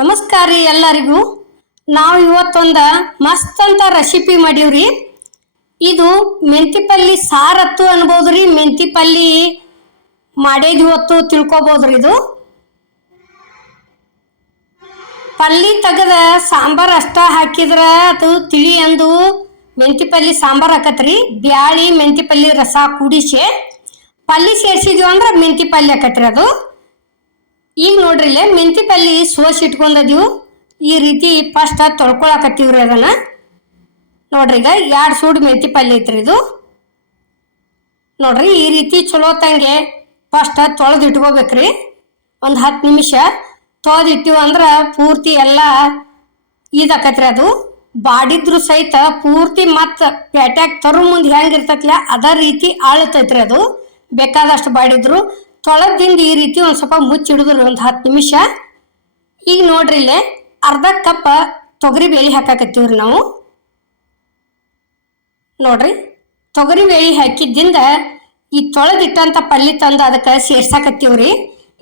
ನಮಸ್ಕಾರ ರೀ ಎಲ್ಲರಿಗೂ. ನಾವು ಇವತ್ತೊಂದು ಮಸ್ತ್ ಅಂತ ರೆಸಿಪಿ ಮಾಡೀವ್ರಿ. ಇದು ಮೆಂತಿ ಪಲ್ಲಿ ಸಾರತ್ತು ರೀ ಮೆಂತಿ ಪಲ್ಲಿ ಮಾಡೇದು ಇವತ್ತು ತಿಳ್ಕೊಬೋದ್ರಿ ಇದು. ಪಲ್ಲಿ ತೆಗೆದ ಸಾಂಬಾರು ಅಷ್ಟ ಹಾಕಿದ್ರ ಅದು ತಿಳಿ ಅಂದು ಮೆಂತಿ ಪಲ್ಲಿ ಸಾಂಬಾರ್ ಹಾಕತ್ರಿ. ಬ್ಯಾಳಿ ಮೆಂತಿ ಪಲ್ಲಿ ರಸ ಕುಡಿಸಿ. ಪಲ್ಲಿ ಸೇರ್ಸಿದ್ವಿ ಅಂದ್ರೆ ಮೆಂತಿ ಪಲ್ಯ ಹಾಕತ್ರಿ ಅದು. ಈಗ ನೋಡ್ರಿ ಇಲ್ಲೇ ಮೆಂತಿ ಪಲ್ಲಿ ಸೋಸಿ ಇಟ್ಕೊಂಡದೀವು. ಈ ರೀತಿ ಫಸ್ಟ್ ತೊಳ್ಕೊಳಕತ್ತೀವ್ರಿ ಅದನ್ನ. ನೋಡ್ರಿ ಈಗ ಎರಡು ಸೂಡು ಮೆಂತಿ ಪಲ್ಯ ಐತ್ರಿ ಇದು. ನೋಡ್ರಿ ಈ ರೀತಿ ಚಲೋ ತಂಗೆ ಫಸ್ಟ್ ತೊಳೆದು ಇಟ್ಕೋಬೇಕ್ರಿ. ಒಂದು ಹತ್ತು ನಿಮಿಷ ತೊಳೆದು ಇಟ್ಟಿವಿ ಅಂದ್ರೆ ಪೂರ್ತಿ ಎಲ್ಲ ಇದಾಕತ್ರಿ ಅದು. ಬಾಡಿದ್ರು ಸಹಿತ ಪೂರ್ತಿ ಮತ್ತು ಪೇಟ್ಯಾಗ ತರು ಮುಂದೆ ಹೆಂಗಿರ್ತೈತಿಲ್ಲ ಅದ ರೀತಿ ಆಳತೈತ್ರಿ ಅದು. ಬೇಕಾದಷ್ಟು ಬಾಡಿದ್ರು ತೊಳೆದಿಂದ ಈ ರೀತಿ ಒಂದು ಸ್ವಲ್ಪ ಮುಚ್ಚಿಡಿದ್ರಿ ಒಂದು ಹತ್ತು ನಿಮಿಷ. ಈಗ ನೋಡ್ರಿ ಇಲ್ಲೇ ಅರ್ಧ ಕಪ್ ತೊಗರಿ ಬೇಳೆ ಹಾಕಾಕತ್ತೀವ್ರಿ ನಾವು. ನೋಡ್ರಿ, ತೊಗರಿ ಬೇಳೆ ಹಾಕಿದ್ದಿಂದ ಈ ತೊಳೆದಿಟ್ಟಂಥ ಪಲ್ಲಿ ತಂದು ಅದಕ್ಕೆ ಸೇರ್ಸಾಕತ್ತೀವ್ರಿ.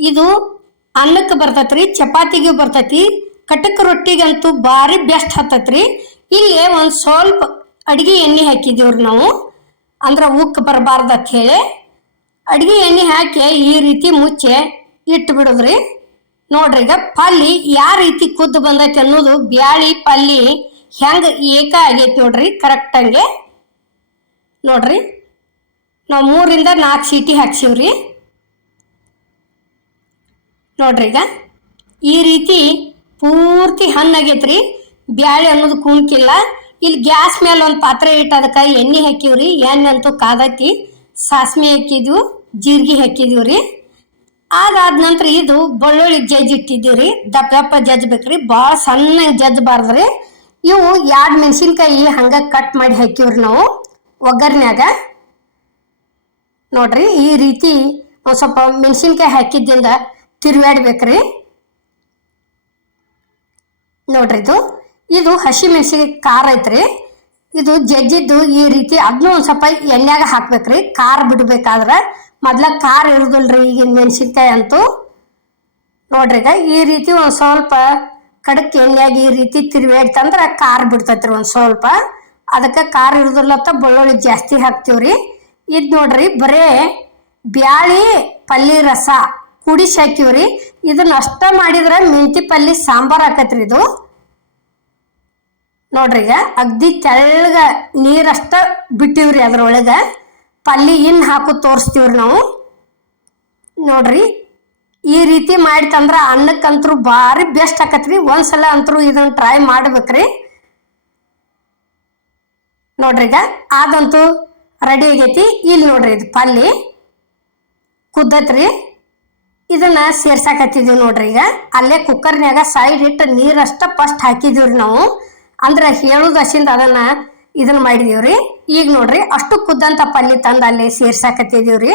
ಇದು ಅನ್ನಕ್ಕೆ ಬರ್ತೈತ್ರಿ, ಚಪಾತಿಗೆ ಬರ್ತೈತಿ ಕಟಕ್ ರೊಟ್ಟಿಗಂತೂ ಭಾರಿ ಬೆಸ್ಟ್ ಹತ್ತತ್ರಿ. ಇಲ್ಲಿ ಒಂದು ಸ್ವಲ್ಪ ಅಡಿಗೆ ಎಣ್ಣೆ ಹಾಕಿದ್ದೀವ್ರಿ ನಾವು. ಅಂದ್ರೆ ಉಕ್ ಬರಬಾರ್ದು ಹೇಳಿ. ಅಡಿಗೆ ಎಣ್ಣೆ ಹಾಕಿ ಈ ರೀತಿ ಮುಚ್ಚೆ ಇಟ್ಟು ಬಿಡುದ್ರಿ. ನೋಡ್ರಿ ಈಗ ಪಲ್ಲಿ ಯಾವ ರೀತಿ ಕುದ್ದು ಬಂದೈತಿ ಅನ್ನೋದು ಬ್ಯಾಳಿ ಪಲ್ಲಿ ಹೆಂಗ ಏಕ ಆಗೈತಿ ನೋಡ್ರಿ ಕರೆಕ್ಟ್ ಹಂಗೆ. ನೋಡ್ರಿ ನಾವು ಮೂರಿಂದ ನಾಲ್ಕು ಸೀಟಿ ಹಾಕ್ಸಿವ್ರಿ. ನೋಡ್ರಿ ಈಗ ಈ ರೀತಿ ಪೂರ್ತಿ ಹಣ್ಣಾಗೈತ್ರಿ ಬ್ಯಾಳಿ ಅನ್ನೋದು ಕುಣ್ಕಿಲ್ಲ. ಇಲ್ಲಿ ಗ್ಯಾಸ್ ಮೇಲೆ ಒಂದು ಪಾತ್ರೆ ಇಟ್ಟು ಅದಕ್ಕೆ ಎಣ್ಣೆ ಹಾಕಿವ್ರಿ. ಎಣ್ಣೆ ಅಂತೂ ಕಾದೈತಿ. ಸಾಸ್ಮಿ ಹಾಕಿದ್ವು, ಜೀರಿಗೆ ಹಾಕಿದ್ವಿ ರೀ. ಅದಾದ ನಂತರ ಇದು ಬೆಳ್ಳುಳ್ಳಿ ಜಜ್ಜಿ ಇಟ್ಟಿದ್ದೀವಿ ದಪ್ಪ ದಪ್ಪ ಜಜ್ಬೇಕ್ರಿ ಭಾಳ ಸಣ್ಣಗೆ ರೀ. ಇವು ಎರಡು ಮೆಣಸಿನ್ಕಾಯಿ ಹಂಗೆ ಕಟ್ ಮಾಡಿ ಹಾಕಿವ್ರಿ ನಾವು, ಒಗ್ಗರ್ನ್ಯಾಗ. ನೋಡ್ರಿ, ಈ ರೀತಿ ಒಂದು ಸ್ವಲ್ಪ ಮೆಣಸಿನ್ಕಾಯಿ ಹಾಕಿದ್ದಿಂದ ತಿರುವಾಡ್ಬೇಕ್ರಿ ನೋಡ್ರಿ ಇದು. ಇದು ಹಸಿ ಮೆಣಸಿನ ಖಾರ ಐತ್ರಿ. ಇದು ಜಜ್ಜಿದ್ದು ಈ ರೀತಿ ಅದನ್ನೂ ಒಂದು ಸ್ವಲ್ಪ ಎಣ್ಣೆಗ ಹಾಕ್ಬೇಕ್ರಿ. ಖಾರ ಬಿಡ್ಬೇಕಾದ್ರೆ ಮೊದ್ಲ ಖಾರ ಇರುದಿಲ್ರಿ ಈಗಿನ ಮೆಣಸಿನ್ಕಾಯಿ ಅಂತೂ. ನೋಡ್ರಿ ಈಗ ಈ ರೀತಿ ಒಂದು ಸ್ವಲ್ಪ ಕಡಕ್ ಎಣ್ಣೆಯಾಗಿ ಈ ರೀತಿ ತಿರುವಾಡ್ತಂದ್ರೆ ಖಾರ ಬಿಡ್ತೈತ್ರಿ ಒಂದು ಸ್ವಲ್ಪ. ಅದಕ್ಕೆ ಖಾರ ಇರುದಿಲ್ಲ ಅಂತ ಬೆಳ್ಳುಳ್ಳಿ ಜಾಸ್ತಿ ಹಾಕ್ತೀವ್ರಿ. ಇದು ನೋಡ್ರಿ ಬರೇ ಬ್ಯಾಳಿ ಪಲ್ಲಿ ರಸ ಕುಡಿಸಿ ಹಾಕಿವ್ರಿ ಇದನ್ನ ಅಷ್ಟ ಮಾಡಿದ್ರೆ ಮೆಂತಿ ಪಲ್ಲಿ ಸಾಂಬಾರ್ ಹಾಕತ್ರಿ ಇದು. ನೋಡ್ರಿ ಈಗ ಅಗ್ದಿ ತೆಳ್ಳಗ ನೀರಷ್ಟ ಬಿಟ್ಟಿವ್ರಿ ಅದ್ರೊಳಗ. ಪಲ್ಲಿ ಇನ್ ಹಾಕು ತೋರಿಸ್ತೀವ್ರಿ ನಾವು. ನೋಡ್ರಿ, ಈ ರೀತಿ ಮಾಡಿ ತಂದ್ರ ಅನ್ನಕ್ಕಂತರೂ ಭಾರಿ ಬೆಸ್ಟ್ ಆಕತ್ರಿ. ಒಂದ್ಸಲ ಅಂತರೂ ಇದನ್ನ ಟ್ರೈ ಮಾಡ್ಬೇಕ್ರಿ. ನೋಡ್ರಿ ಈಗ ಅದಂತೂ ರೆಡಿ ಆಗೈತಿ. ಇಲ್ಲಿ ನೋಡ್ರಿ ಇದು ಪಲ್ಲಿ ಕುದ್ದತ್ರಿ. ಇದನ್ನ ಸೇರ್ಸಾಕತ್ತಿದೀವಿ ನೋಡ್ರಿ ಈಗ. ಅಲ್ಲೇ ಕುಕ್ಕರ್ನ್ಯಾಗ ಸೈಡ್ ಇಟ್ಟು ನೀರಷ್ಟ ಫಸ್ಟ್ ಹಾಕಿದೀವ್ರಿ ನಾವು. ಅಂದ್ರೆ ಹೇಳುದ ಅಸಿಂದ ಅದನ್ನ ಇದನ್ನ ಮಾಡಿದೀವ್ರಿ. ಈಗ ನೋಡ್ರಿ, ಅಷ್ಟು ಕುದ್ದಂತ ಪಲ್ಯ ತಂದು ಅಲ್ಲಿ ಸೇರ್ಸಾಕತ್ತಿದೀವ್ರಿ.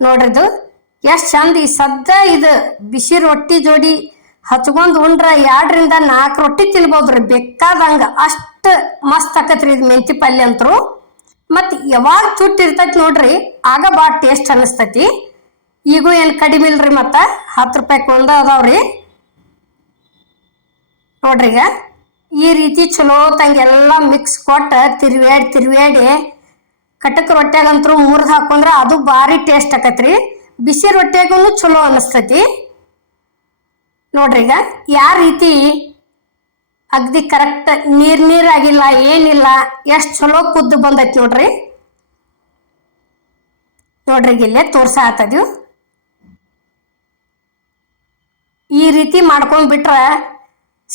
ನೋಡ್ರಿದು, ಎಷ್ಟು ಚಂದ ಈ ಸದ್ದ ಇದು ಬಿಸಿ ರೊಟ್ಟಿ ಜೋಡಿ ಹಚ್ಕೊಂಡು ಉಂಡ್ರ ಎರಡರಿಂದ ನಾಲ್ಕು ರೊಟ್ಟಿ ತಿನ್ಬೋದ್ರಿ. ಬೇಕಾದಂಗ ಅಷ್ಟು ಮಸ್ತ್ ಆಕತ್ರಿ ಇದು ಮೆಂತಿ ಪಲ್ಯ ಅಂತರು ಮತ್ತು ಯಾವಾಗ ತುಟ್ಟಿ ಇರ್ತೈತಿ ನೋಡ್ರಿ, ಆಗ ಭಾಳ ಟೇಸ್ಟ್ ಅನಿಸ್ತೈತಿ ಈಗೂ ಏನು ಕಡಿಮೆ ಇಲ್ರಿ ಮತ್ತು, ಹತ್ತು ರೂಪಾಯಿ ಕೊಂದ ಅದಾವ್ರಿ. ನೋಡ್ರಿ ಈಗ. ಈ ರೀತಿ ಚಲೋ ತಂಗೆಲ್ಲ ಮಿಕ್ಸ್ ಕೊಟ್ಟು ತಿರ್ವ್ಯಾಡಿ ತಿರ್ವ್ಯಾಡಿ, ಕಟಕ್ ರೊಟ್ಯಾಗಂತೂ ಮುರಿದು ಹಾಕೊಂಡ್ರೆ ಅದು ಭಾರಿ ಟೇಸ್ಟ್ ಆಕತ್ರಿ. ಬಿಸಿ ರೊಟ್ಯಾಗೂ ಚಲೋ ಅನಿಸ್ತೈತಿ. ನೋಡ್ರಿ ಈಗ ಯಾವ ರೀತಿ ಅಗ್ದಿ ಕರೆಕ್ಟ್ ನೀರ್ ನೀರಾಗಿಲ್ಲ, ಏನಿಲ್ಲ, ಎಷ್ಟು ಚಲೋ ಕುದ್ದು ಬಂದೈತಿ ನೋಡ್ರಿ. ನೋಡ್ರಿ ಇಲ್ಲೇ ತೋರ್ಸಾತದ್ವು ಈ ರೀತಿ ಮಾಡ್ಕೊಂಡ್ ಬಿಟ್ರ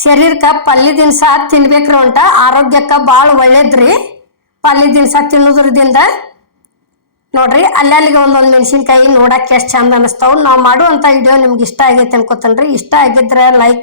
ಶರೀರಕ್ಕೆ ಪಲ್ಯ ದಿನಸ ತಿನ್ಬೇಕ್ರಿ ಉಂಟ ಆರೋಗ್ಯಕ್ಕೆ ಭಾಳ ಒಳ್ಳೇದ್ರಿ. ಪಲ್ಯ ದಿನಸ ತಿನ್ನೋದ್ರದಿಂದ ನೋಡ್ರಿ, ಅಲ್ಲಲ್ಲಿಗೆ ಒಂದೊಂದು ಮೆಣಸಿನ್ಕಾಯಿ ನೋಡಕ್ಕೆ ಎಷ್ಟು ಚಂದ ಅನಿಸ್ತಾವೆ. ನಾವು ಮಾಡುವಂಥ ವಿಡಿಯೋ ನಿಮ್ಗೆ ಇಷ್ಟ ಆಗೈತೆ ಅನ್ಕೋತೇನ್ರಿ. ಇಷ್ಟ ಆಗಿದ್ರೆ ಲೈಕ್